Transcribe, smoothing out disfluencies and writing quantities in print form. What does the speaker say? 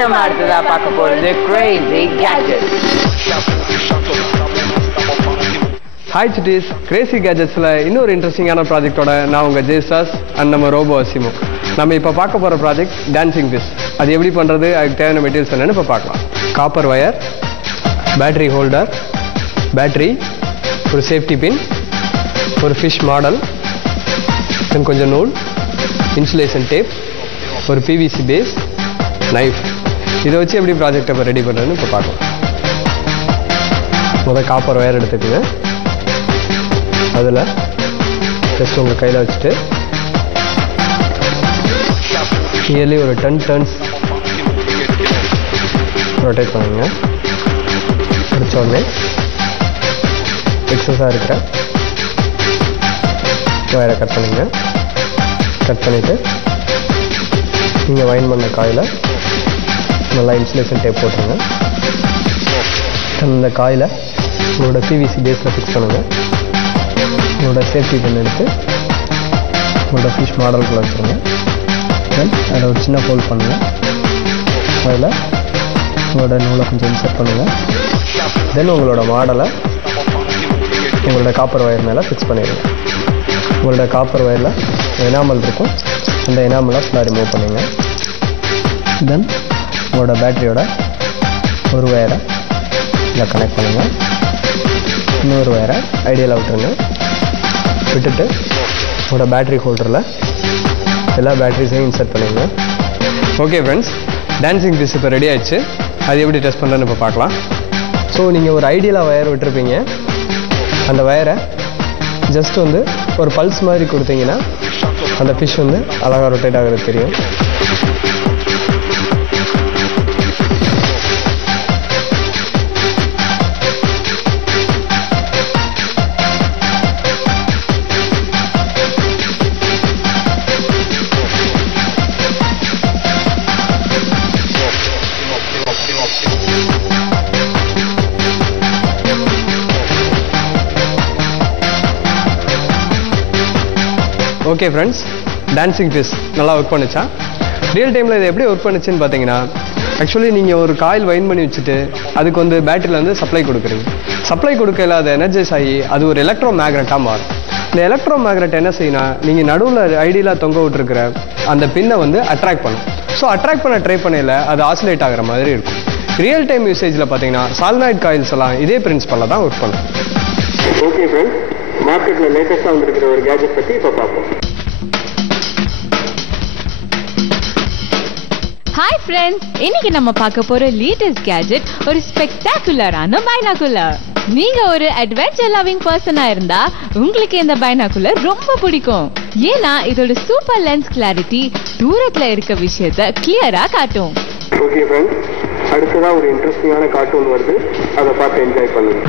நம்ம அடுத்ததா பார்க்க போறது Crazy Gadgets. Hi cities, crazy கேஜெட்ஸில் இன்னொரு இன்ட்ரெஸ்டிங்கான ப்ராஜெக்டோட நான் உங்கள் ஜேசாஸ் அண்ட் நம்ம ரோபோ அசிமோ. நம்ம இப்போ பார்க்க போகிற ப்ராஜெக்ட் டான்சிங் ஃபிஷ். அது எப்படி பண்ணுறது, அதுக்கு தேவையான மெட்டீரியல்ஸ் என்னென்னு இப்போ பார்க்கலாம். Copper wire, battery holder, battery, ஒரு சேஃப்டி பின், ஒரு ஃபிஷ் மாடல், தென் கொஞ்சம் நூல், இன்சுலேஷன் டேப், ஒரு பிவிசி பேஸ், நைஃப். இதை வச்சு எப்படி ப்ராஜெக்டை இப்போ ரெடி பண்ணுறதுன்னு இப்போ பார்க்கலாம். முதல் காப்பர் ஒயர் எடுத்துக்கோங்க. அதில் ஜஸ்ட் உங்கள் கையில் வச்சுட்டு நியர்லி ஒரு 10 டர்ன்ஸ் ரொட்டேட் பண்ணுங்க. முடிச்ச உடனே எக்ஸஸாக இருக்கிற ஒயரை கட் பண்ணுங்க. கட் பண்ணிவிட்டு நீங்கள் வைண்ட் பண்ண காயில் நல்லா இன்சுலேஷன் டேப் போட்டுருங்க. அந்த காயில் உங்களோட பிவிசி பேஸில் ஃபிக்ஸ் பண்ணுங்கள். உங்களோட சேஃப்டி பின் எடுத்து உங்களோட ஃபிஷ் மாடலுக்குள்ள வச்சுருங்க. தென் அதில் ஒரு சின்ன ஹோல் பண்ணுங்கள். அதில் உங்களோட நூலை கொஞ்சம் இன்சர்ட் பண்ணுங்கள். தென் உங்களோட மாடலை உங்களோட காப்பர் ஒயர் மேலே ஃபிக்ஸ் பண்ணிடுங்க. உங்களோட காப்பர் ஒயரில் எனாமல் இருக்கும், அந்த எனாமலை ஃபுல்லாக ரிமூவ் பண்ணுங்க. தென் உங்களோட பேட்டரியோட ஒரு ஒயரை இதில் கனெக்ட் பண்ணுங்கள். இன்னொரு ஒயரை ஐடியலாக விட்டுருங்க. விட்டுட்டு உங்களோட பேட்டரி ஹோல்டரில் எல்லா பேட்டரிஸையும் இன்சர்ட் பண்ணுங்க. ஓகே ஃப்ரெண்ட்ஸ், டான்சிங் ஃபிஷ் இப்போ ரெடி ஆயிடுச்சு. அது எப்படி டெஸ்ட் பண்ணுறதுன்னு இப்போ பார்க்கலாம். ஸோ நீங்கள் ஒரு ஐடியலாக ஒயர் விட்டுருப்பீங்க. அந்த ஒயரை ஜஸ்ட் வந்து ஒரு பல்ஸ் மாதிரி கொடுத்தீங்கன்னா அந்த ஃபிஷ் வந்து அழகாக ரொட்டேட் ஆகிறது தெரியும். ஓகே ஃப்ரெண்ட்ஸ், டான்சிங் ஃபிஷ் நல்லா ஒர்க் பண்ணிச்சா? ரியல் டைமில் இது எப்படி ஒர்க் பண்ணிச்சுன்னு பார்த்தீங்கன்னா, ஆக்சுவலி நீங்கள் ஒரு காயில் வைண்ட் பண்ணி வச்சுட்டு அதுக்கு வந்து பேட்டரியில் வந்து சப்ளை கொடுக்குறீங்க. சப்ளை கொடுக்கல அது எனர்ஜைஸ் ஆகி அது ஒரு எலக்ட்ரோ மேக்னட்டாக மாறும். இந்த எலக்ட்ரோ மேக்னெட் என்ன செய்யணும்னா, நீங்கள் நடுவில் ஐடியலாக தொங்க விட்டுருக்கிற அந்த பின்னை வந்து அட்ராக்ட் பண்ணும். ஸோ அட்ராக்ட் பண்ண ட்ரை பண்ணல அது ஆசிலேட் ஆகிற மாதிரி இருக்கும். ரியல் டைம் யூசேஜில் பார்த்தீங்கன்னா சால்னாய்ட் காயில்ஸ் எல்லாம் இதே பிரின்சிபலில் தான் ஒர்க் பண்ணும். ஓகே ஃப்ரெண்ட்ஸ், மார்க்கெட்டில் லேட்டஸ்ட்டாக வந்துருக்கிற ஒரு கேஜெட் பற்றி இப்போ பார்ப்போம். ஹாய் ஃப்ரெண்ட்ஸ், இன்னைக்கு நம்ம பார்க்க போற லேட்டஸ்ட் கேஜெட் ஒரு ஸ்பெக்டாகுலரான பைனாகுலர். நீங்க ஒரு அட்வென்ச்சர் லவ்விங் பர்சனா இருந்தா உங்களுக்கு இந்த பைனாகுலர் ரொம்ப பிடிக்கும். ஏன்னா இதோட சூப்பர் லென்ஸ் கிளாரிட்டி தூரத்துல இருக்க விஷயத்தை கிளியரா காட்டும். ஓகே ஃப்ரெண்ட்ஸ், அடுத்ததா ஒரு இன்ட்ரெஸ்டிங்கான கார்ட்டூன் வருது, அதை பார்த்து என்ஜாய் பண்ணுங்க.